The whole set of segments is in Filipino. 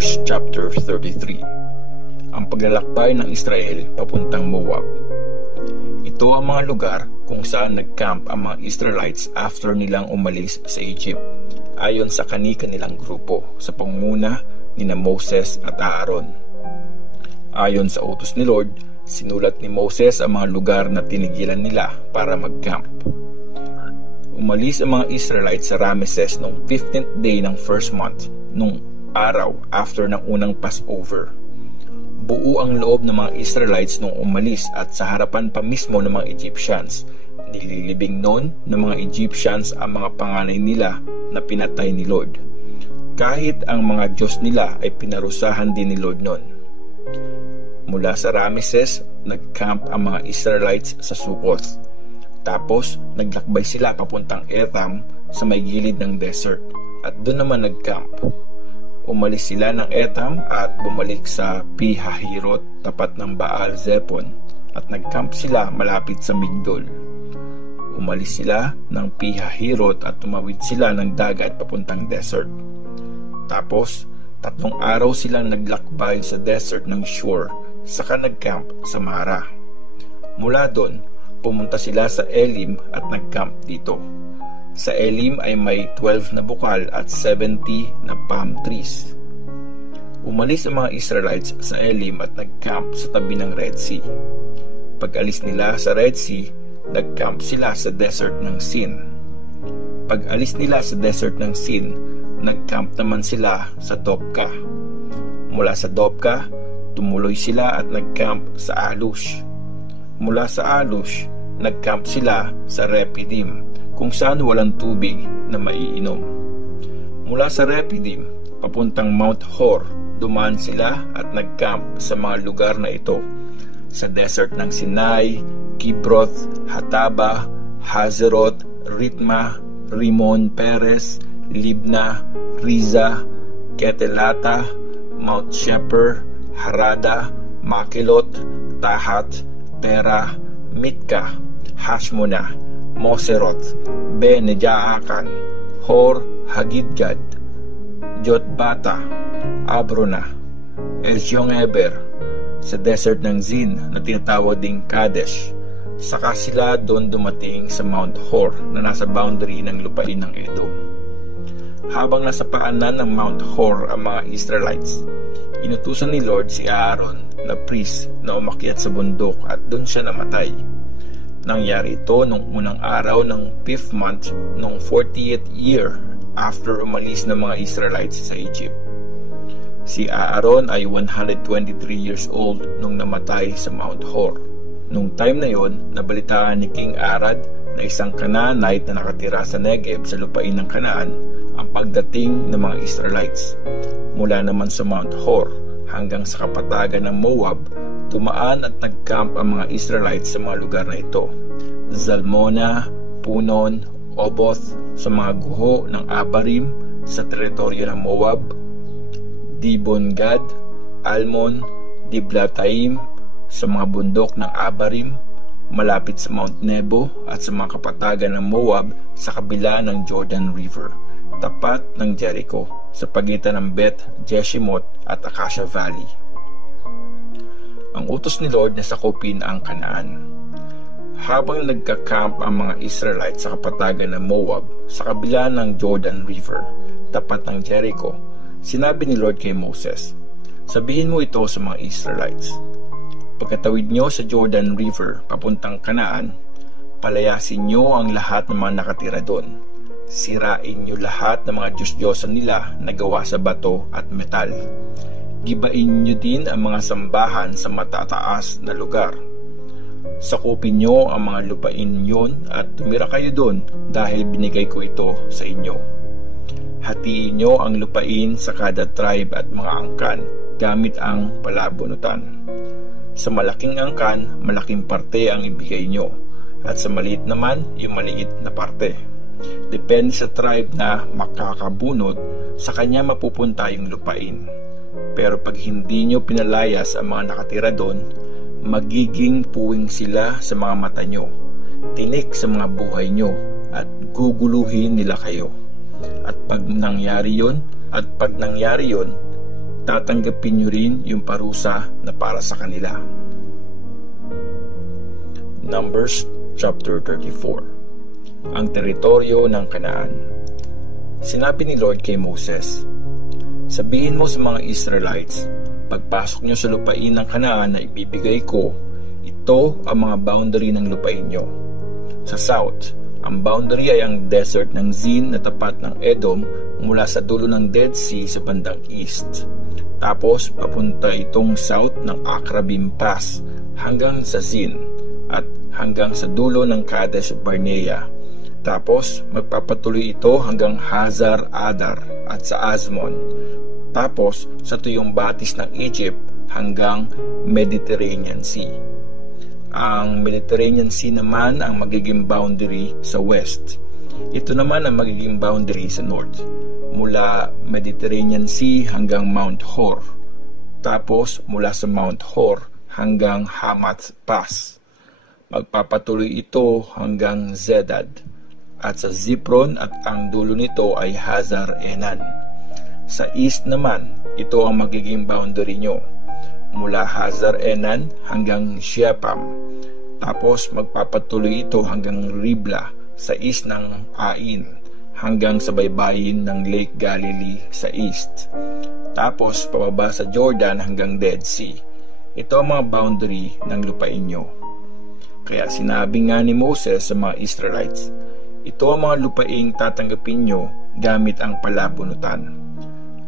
Numbers chapter 33. Ang paglalakbay ng Israel papuntang Moab. Ito ang mga lugar kung saan nag-camp ang mga Israelites after nilang umalis sa Egypt, ayon sa kani-kanilang grupo sa pangunguna ni Moses at Aaron. Ayon sa utos ni Lord, sinulat ni Moses ang mga lugar na tinigilan nila para mag-camp. Umalis ang mga Israelites sa Rameses noong 15th day ng first month, nung araw after ng unang Passover. Buo ang loob ng mga Israelites nung umalis at sa harapan pa mismo ng mga Egyptians. Nililibing noon ng mga Egyptians ang mga panganay nila na pinatay ni Lord. Kahit ang mga Diyos nila ay pinarusahan din ni Lord noon. Mula sa Rameses, nag-camp ang mga Israelites sa Succoth. Tapos, naglakbay sila papuntang Etham sa may gilid ng desert at doon naman nag-camp. Umalis sila ng Etham at bumalik sa Pi-hahirot tapat ng Baal Zepon at nag-camp sila malapit sa Migdol. Umalis sila ng Pi-hahirot at tumawid sila ng dagat papuntang desert. Tapos, 3 araw silang naglakbay sa desert ng Shur, saka nag-camp sa Mara. Mula doon, pumunta sila sa Elim at nag-camp dito. Sa Elim ay may 12 na bukal at 70 na palm trees. Umalis ang mga Israelites sa Elim at nag-camp sa tabi ng Red Sea. Pag-alis nila sa Red Sea, nag-camp sila sa desert ng Sin. Pag-alis nila sa desert ng Sin, nag-camp naman sila sa Dopka. Mula sa Dopka, tumuloy sila at nag-camp sa Alush. Mula sa Alush, nag-camp sila sa Repidim, kung saan walang tubig na maiinom. Mula sa Repidim, papuntang Mount Hor, dumaan sila at nag-camp sa mga lugar na ito, sa desert ng Sinai, Kibroth, Hataba, Hazeroth, Ritma, Rimon Peres, Libna, Riza, Ketelata, Mount Sheper, Harada, Makilot, Tahat, Tera, Mitka, Hashmona, Moseroth, Ben-Jaakan, Hor Hagidgad, Jotbata, Abrona, Ezyon-Eber, sa desert ng Zin na tinatawag ding Kadesh. Saka sila doon dumating sa Mount Hor na nasa boundary ng lupain ng Edom. Habang nasa paanan ng Mount Hor ang mga Israelites, inutusan ni Lord si Aaron na priest na umakyat sa bundok at doon siya namatay. Nangyari ito nung unang araw ng 5th month nung 40th year after umalis ng mga Israelites sa Egypt. Si Aaron ay 123 years old nung namatay sa Mount Hor. Nung time na yon, nabalitaan ni King Arad na isang Canaanite na nakatira sa Negev sa lupain ng Canaan ang pagdating ng mga Israelites. Mula naman sa Mount Hor hanggang sa kapatagan ng Moab, tumaan at nag-camp ang mga Israelites sa mga lugar na ito: Zalmona, Punon, Oboth, sa mga guho ng Abarim sa teritoryo ng Moab, Dibon-Gad, Almon, Diblataim sa mga bundok ng Abarim, malapit sa Mount Nebo at sa mga kapatagan ng Moab sa kabila ng Jordan River, tapat ng Jericho, sa pagitan ng Beth Jeshimot at Acacia Valley. Ang utos ni Lord na sakupin ang Kanaan. Habang nagka-camp ang mga Israelites sa kapatagan ng Moab sa kabila ng Jordan River, tapat ng Jericho, sinabi ni Lord kay Moses, "Sabihin mo ito sa mga Israelites: pagkatawid nyo sa Jordan River papuntang Kanaan, palayasin nyo ang lahat ng mga nakatira doon. Sirain nyo lahat ng mga Diyos-Diyosan nila na gawa sa bato at metal. Gibain nyo din ang mga sambahan sa matataas na lugar. Sakupin nyo ang mga lupain yon at tumira kayo doon dahil binigay ko ito sa inyo. Hatiin nyo ang lupain sa kada tribe at mga angkan gamit ang palabunutan. Sa malaking angkan, malaking parte ang ibigay nyo, at sa maliit naman, yung maliit na parte. Depende sa tribe na makakabunot, sa kanya mapupunta yung lupain. Pero pag hindi nyo pinalayas ang mga nakatira doon, magiging puwing sila sa mga mata nyo, tinik sa mga buhay nyo, at guguluhin nila kayo. At pag nangyari yon, tatanggapin nyo rin yung parusa na para sa kanila. Numbers chapter 34. Ang teritoryo ng Kanaan. Sinabi ni Lord kay Moses, sabihin mo sa mga Israelites, pagpasok nyo sa lupain ng Kanaan na ibibigay ko, ito ang mga boundary ng lupain nyo. Sa south, ang boundary ay ang desert ng Zin na tapat ng Edom mula sa dulo ng Dead Sea sa bandang east. Tapos papunta itong south ng Akrabim Pass hanggang sa Zin at hanggang sa dulo ng Kadesh Barnea. Tapos magpapatuloy ito hanggang Hazar Adar at sa Azmon. Tapos sa tuyong batis ng Egypt hanggang Mediterranean Sea. Ang Mediterranean Sea naman ang magiging boundary sa west. Ito naman ang magiging boundary sa north, mula Mediterranean Sea hanggang Mount Hor. Tapos mula sa Mount Hor hanggang Hamath Pass. Magpapatuloy ito hanggang Zedad. At sa Zipron at ang dulo nito ay Hazar Enan. Sa east naman, ito ang magiging boundary nyo, mula Hazar Enan hanggang Shepam. Tapos magpapatuloy ito hanggang Ribla sa east ng Ain, hanggang sa baybayin ng Lake Galilee sa east. Tapos pababa sa Jordan hanggang Dead Sea. Ito ang mga boundary ng lupain nyo. Kaya sinabi nga ni Moses sa mga Israelites, ito ang mga lupaing tatanggapin nyo gamit ang palabunutan.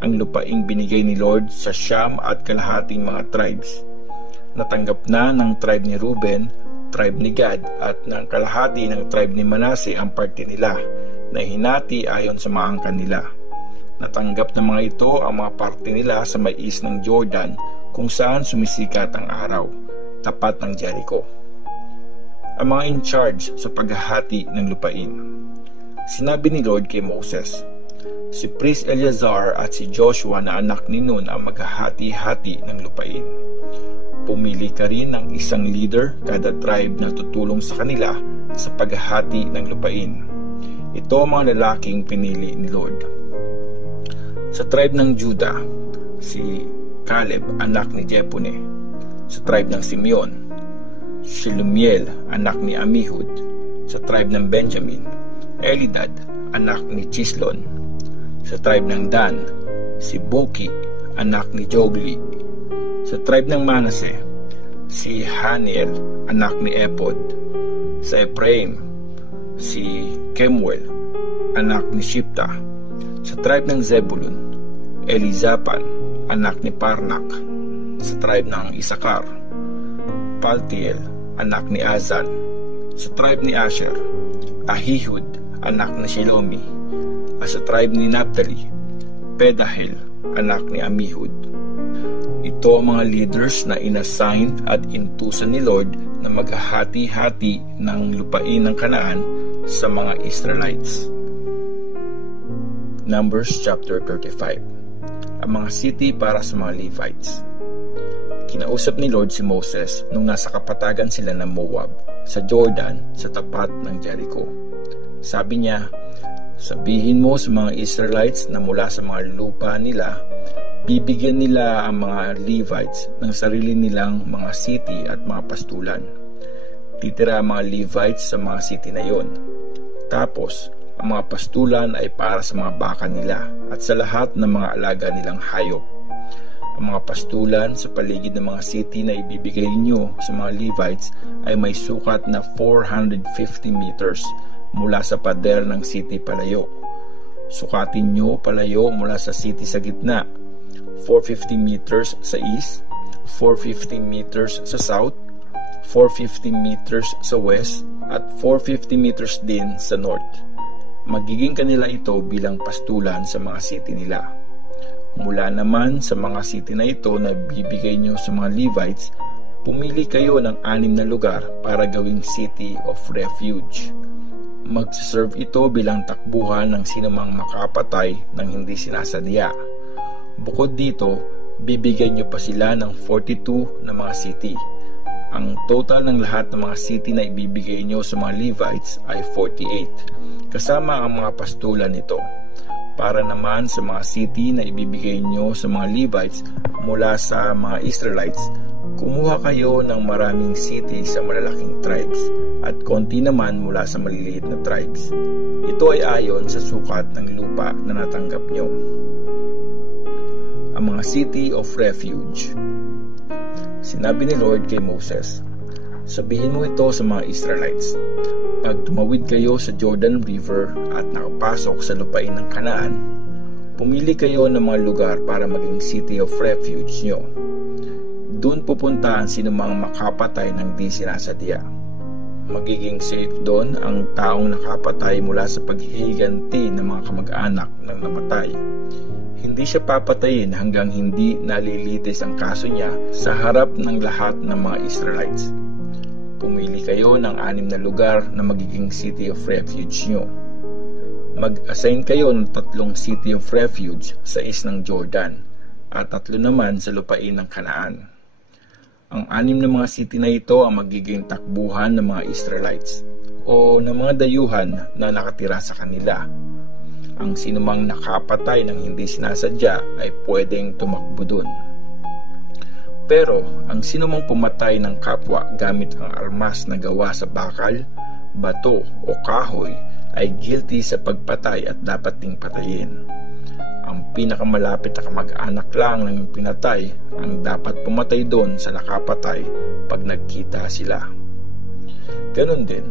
Ang lupaing binigay ni Lord sa Siyam at kalahating mga tribes. Natanggap na ng tribe ni Reuben, tribe ni Gad at ng kalahati ng tribe ni Manase ang parte nila na hinati ayon sa mga angkan nila. Natanggap ng mga ito ang mga parte nila sa may east ng Jordan kung saan sumisikat ang araw, tapat ng Jericho. Ang mga in charge sa paghahati ng lupain. Sinabi ni Lord kay Moses, si Priest Eleazar at si Joshua na anak ni Nun ang maghahati-hati ng lupain. Pumili ka rin ng isang leader kada tribe na tutulong sa kanila sa paghahati ng lupain. Ito ang mga lalaking pinili ni Lord. Sa tribe ng Judah, si Caleb anak ni Jepune. Sa tribe ng Simeon, Shelumiel, anak ni Amihud. Sa tribe ng Benjamin, Elidad, anak ni Chislon. Sa tribe ng Dan, si Boki, anak ni Jogli. Sa tribe ng Manase, si Haniel, anak ni Epod. Sa Ephraim, si Kemuel, anak ni Shipta. Sa tribe ng Zebulun, Elizapan, anak ni Parnak. Sa tribe ng Isakar, Paltiel, anak ni Azan. Sa tribe ni Asher, Ahihud, anak ni Shelomi. At sa tribe ni Naphtali, Pedahel, anak ni Amihud. Ito ang mga leaders na inassign at intusan ni Lord na maghahati-hati ng lupain ng Kanaan sa mga Israelites. Numbers chapter 35. Ang mga city para sa mga Levites. Kinausap ni Lord si Moses nung nasa kapatagan sila ng Moab, sa Jordan, sa tapat ng Jericho. Sabi niya, sabihin mo sa mga Israelites na mula sa mga lupa nila, bibigyan nila ang mga Levites ng sarili nilang mga city at mga pastulan. Titira ang mga Levites sa mga city na yon. Tapos, ang mga pastulan ay para sa mga baka nila at sa lahat ng mga alaga nilang hayop. Ang mga pastulan sa paligid ng mga city na ibibigay nyo sa mga Levites ay may sukat na 450 meters mula sa pader ng city palayo. Sukatin nyo palayo mula sa city sa gitna, 450 meters sa east, 450 meters sa south, 450 meters sa west, at 450 meters din sa north. Magiging kanila ito bilang pastulan sa mga city nila. Mula naman sa mga city na ito na bibigay nyo sa mga Levites, pumili kayo ng 6 na lugar para gawing city of refuge. Magsiserve ito bilang takbuhan ng sinumang makapatay ng hindi sinasadya. Bukod dito, bibigyan nyo pa sila ng 42 na mga city. Ang total ng lahat ng mga city na ibibigay nyo sa mga Levites ay 48, kasama ang mga pastulan nito. Para naman sa mga city na ibibigay nyo sa mga Levites mula sa mga Israelites, kumuha kayo ng maraming city sa malalaking tribes at konti naman mula sa maliliit na tribes. Ito ay ayon sa sukat ng lupa na natanggap nyo. Ang mga city of refuge. Sinabi ni Lord kay Moses, sabihin mo ito sa mga Israelites, pag tumawid kayo sa Jordan River at nakapasok sa lupain ng Kanaan, pumili kayo ng mga lugar para maging city of refuge nyo. Doon pupunta ang sinumang makapatay ng di sinasadya. Magiging safe doon ang taong nakapatay mula sa paghihiganti ng mga kamag-anak ng namatay. Hindi siya papatayin hanggang hindi nalilitis ang kaso niya sa harap ng lahat ng mga Israelites. Pumili kayo ng 6 na lugar na magiging city of refuge nyo. Mag-assign kayo ng 3 city of refuge sa isnang Jordan at 3 naman sa lupain ng Kanaan. Ang 6 na mga city na ito ang magiging takbuhan ng mga Israelites o ng mga dayuhan na nakatira sa kanila. Ang sinumang nakapatay ng hindi sinasadya ay pwedeng tumakbo dun. Pero ang sinumang pumatay ng kapwa gamit ang armas na gawa sa bakal, bato o kahoy ay guilty sa pagpatay at dapat ding patayin. Ang pinakamalapit na kamag-anak lang ng pinatay ang dapat pumatay doon sa nakapatay pag nagkita sila. Ganon din,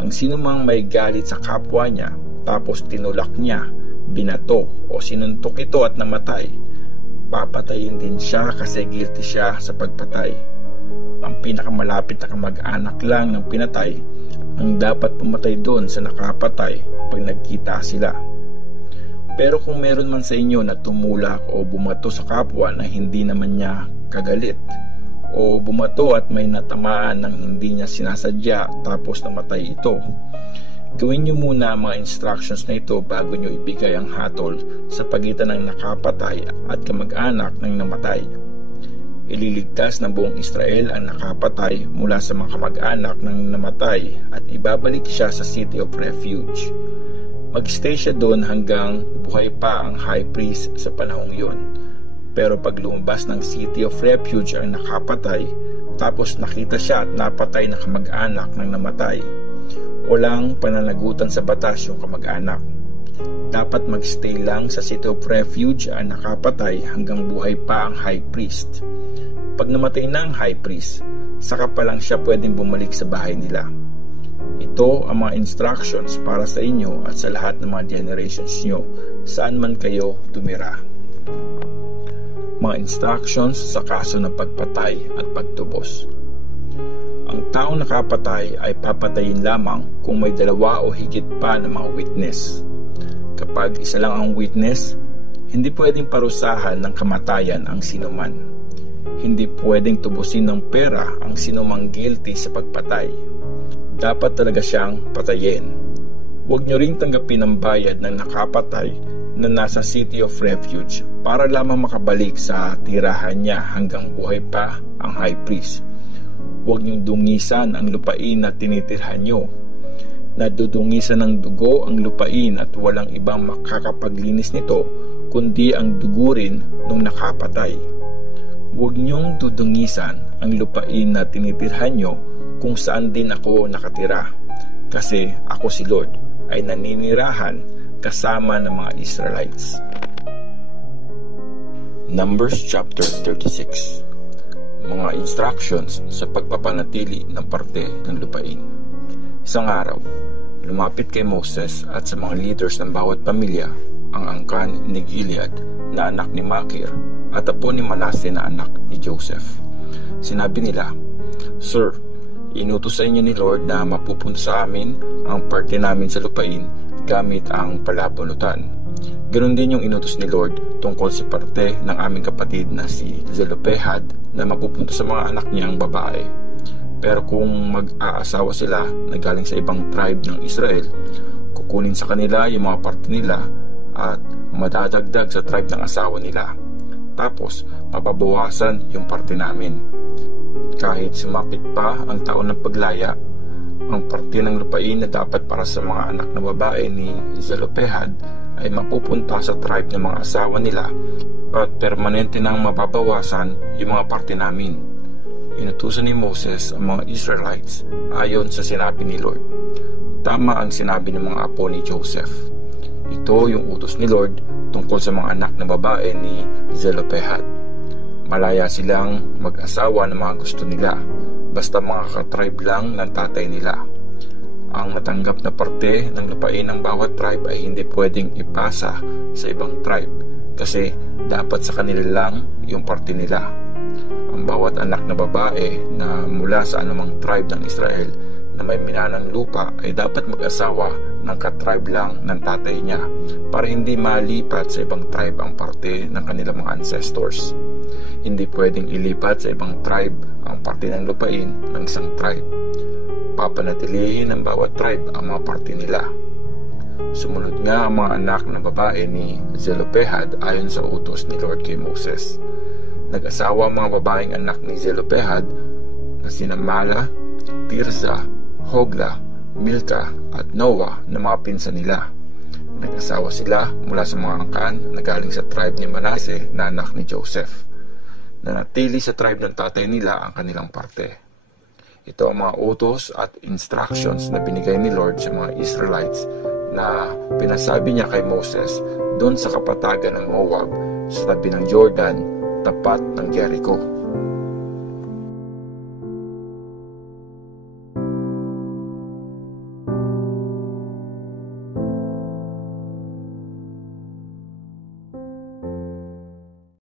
ang sinumang may galit sa kapwa niya tapos tinulak niya, binato o sinuntok ito at namatay, papatayin din siya kasi guilty siya sa pagpatay. Ang pinakamalapit na kamag-anak lang ng pinatay ang dapat pumatay doon sa nakapatay pag nagkita sila. Pero kung meron man sa inyo na tumulak o bumato sa kapwa na hindi naman niya kagalit, o bumato at may natamaan ng hindi niya sinasadya tapos namatay ito, gawin niyo muna ang mga instructions na ito bago niyo ibigay ang hatol sa pagitan ng nakapatay at kamag-anak ng namatay. Ililigtas ng buong Israel ang nakapatay mula sa mga kamag-anak ng namatay at ibabalik siya sa city of refuge. Mag-stay siya doon hanggang buhay pa ang high priest sa panahong yun. Pero pag lumabas ng city of refuge ang nakapatay, tapos nakita siya at napatay na kamag-anak ng namatay, walang pananagutan sa batas yung kamag-anak. Dapat magstay lang sa city of refuge ang nakapatay hanggang buhay pa ang high priest. Pag namatay na ang high priest, saka pa lang siya pwedeng bumalik sa bahay nila. Ito ang mga instructions para sa inyo at sa lahat ng mga generations nyo, saan man kayo tumira. Mga instructions sa kaso ng pagpatay at pagtubos. Ang taong nakapatay ay papatayin lamang kung may 2 o higit pa ng mga witness. Kapag isa lang ang witness, hindi pwedeng parusahan ng kamatayan ang sinuman. Hindi pwedeng tubusin ng pera ang sinumang guilty sa pagpatay. Dapat talaga siyang patayin. Huwag nyo ring tanggapin ang bayad ng nakapatay na nasa city of refuge para lamang makabalik sa tirahan niya hanggang buhay pa ang high priest. Huwag niyong dungisan ang lupain na tinitirhan niyo. Nadudungisan ng dugo ang lupain at walang ibang makakapaglinis nito kundi ang dugo rin ng nakapatay. Huwag niyong dudungisan ang lupain na tinitirhan niyo kung saan din ako nakatira, kasi ako si Lord ay naninirahan kasama ng mga Israelites. Numbers chapter 36. Mga instructions sa pagpapanatili ng parte ng lupain. Isang araw, lumapit kay Moses at sa mga leaders ng bawat pamilya ang angkan ni Gilead na anak ni Makir at apo ni Manasseh na anak ni Joseph. Sinabi nila, Sir, inutos sa inyo ni Lord na mapupunta sa amin ang parte namin sa lupain gamit ang palabunutan. Ganon din yung inutos ni Lord tungkol sa parte ng aming kapatid na si Zelophehad na mapupunta sa mga anak niyang babae. Pero kung mag-aasawa sila na galing sa ibang tribe ng Israel, kukunin sa kanila yung mga parte nila at madadagdag sa tribe ng asawa nila. Tapos mapabawasan yung parte namin. Kahit sumapit pa ang taon ng paglaya, ang parte ng lupain na dapat para sa mga anak na babae ni Zelophehad ay mapupunta sa tribe ng mga asawa nila at permanente nang mababawasan yung mga parte namin. Inutusan ni Moses ang mga Israelites ayon sa sinabi ni Lord. Tama ang sinabi ng mga apo ni Joseph. Ito yung utos ni Lord tungkol sa mga anak na babae ni Zelophehad. Malaya silang mag-asawa ng mga gusto nila, basta mga katribe lang ng tatay nila. Ang natanggap na parte ng lupain ng bawat tribe ay hindi pwedeng ipasa sa ibang tribe kasi dapat sa kanila lang yung parte nila. Ang bawat anak na babae na mula sa anumang tribe ng Israel na may minanang lupa ay dapat mag-asawa ng katribe lang ng tatay niya para hindi malipat sa ibang tribe ang parte ng kanilang mga ancestors. Hindi pwedeng ilipat sa ibang tribe ang parte ng lupain ng isang tribe. Papanatilihin ng bawat tribe ang mga parte nila. Sumunod nga ang mga anak ng babae ni Zelophehad ayon sa utos ni Lord kay Moses. Nag-asawa ang mga babaeng anak ni Zelophehad na sina Mala, Tirza, Hogla, Milka at Noah na mga pinsan nila. Nag-asawa sila mula sa mga angkan na galing sa tribe ni Manasseh na anak ni Joseph. Nanatili sa tribe ng tatay nila ang kanilang parte. Ito ang mga utos at instructions na binigay ni Lord sa mga Israelites na pinasabi niya kay Moses doon sa kapatagan ng Moab sa tabi ng Jordan, tapat ng Jericho.